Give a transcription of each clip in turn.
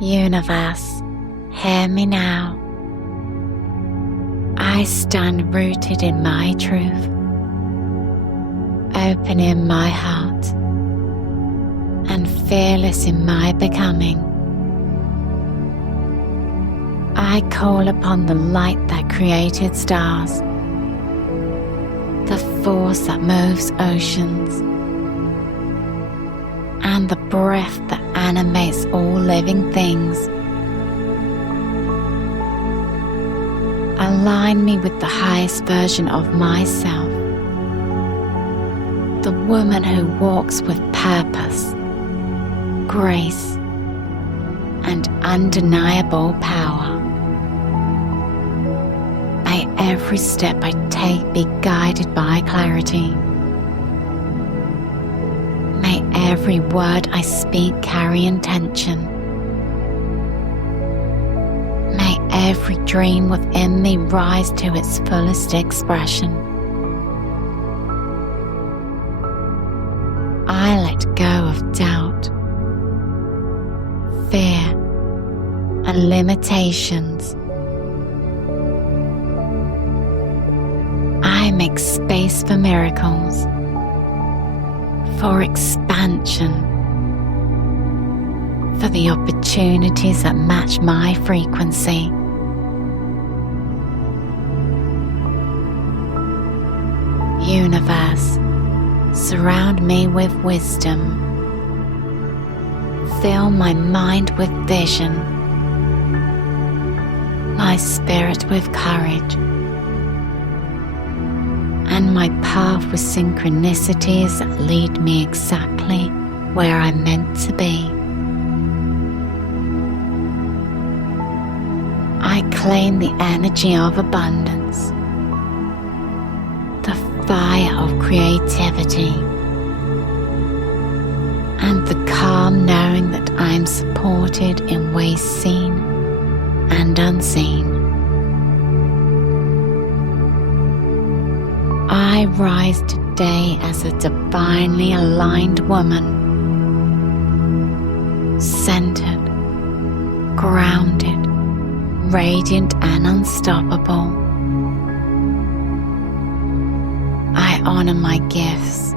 Universe, hear me now. I stand rooted in my truth, open in my heart, and fearless in my becoming. I call upon the light that created stars, the force that moves oceans, and the breath that animates all living things. Align me with the highest version of myself, the woman who walks with purpose, grace, and undeniable power. May every step I take be guided by clarity. May every word I speak carry intention. May every dream within me rise to its fullest expression. I let go of doubt, fear, and limitations. I make space for miracles, for expansion, for the opportunities that match my frequency. Universe, surround me with wisdom. Fill my mind with vision, my spirit with courage, and my path with synchronicities that lead me exactly where I'm meant to be. I claim the energy of abundance, the fire of creativity, and the calm knowing that I'm supported in ways seen and unseen. I rise today as a divinely aligned woman, centered, grounded, radiant and unstoppable. I honor my gifts.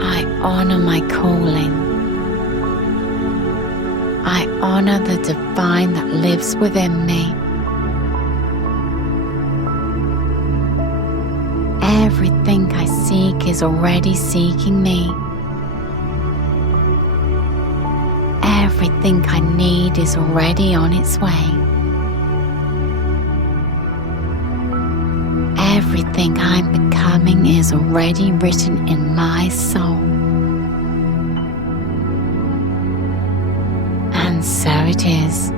I honor my calling. I honor the divine that lives within me. Everything I seek is already seeking me. Everything I need is already on its way. Everything I'm becoming is already written in my soul. And so it is.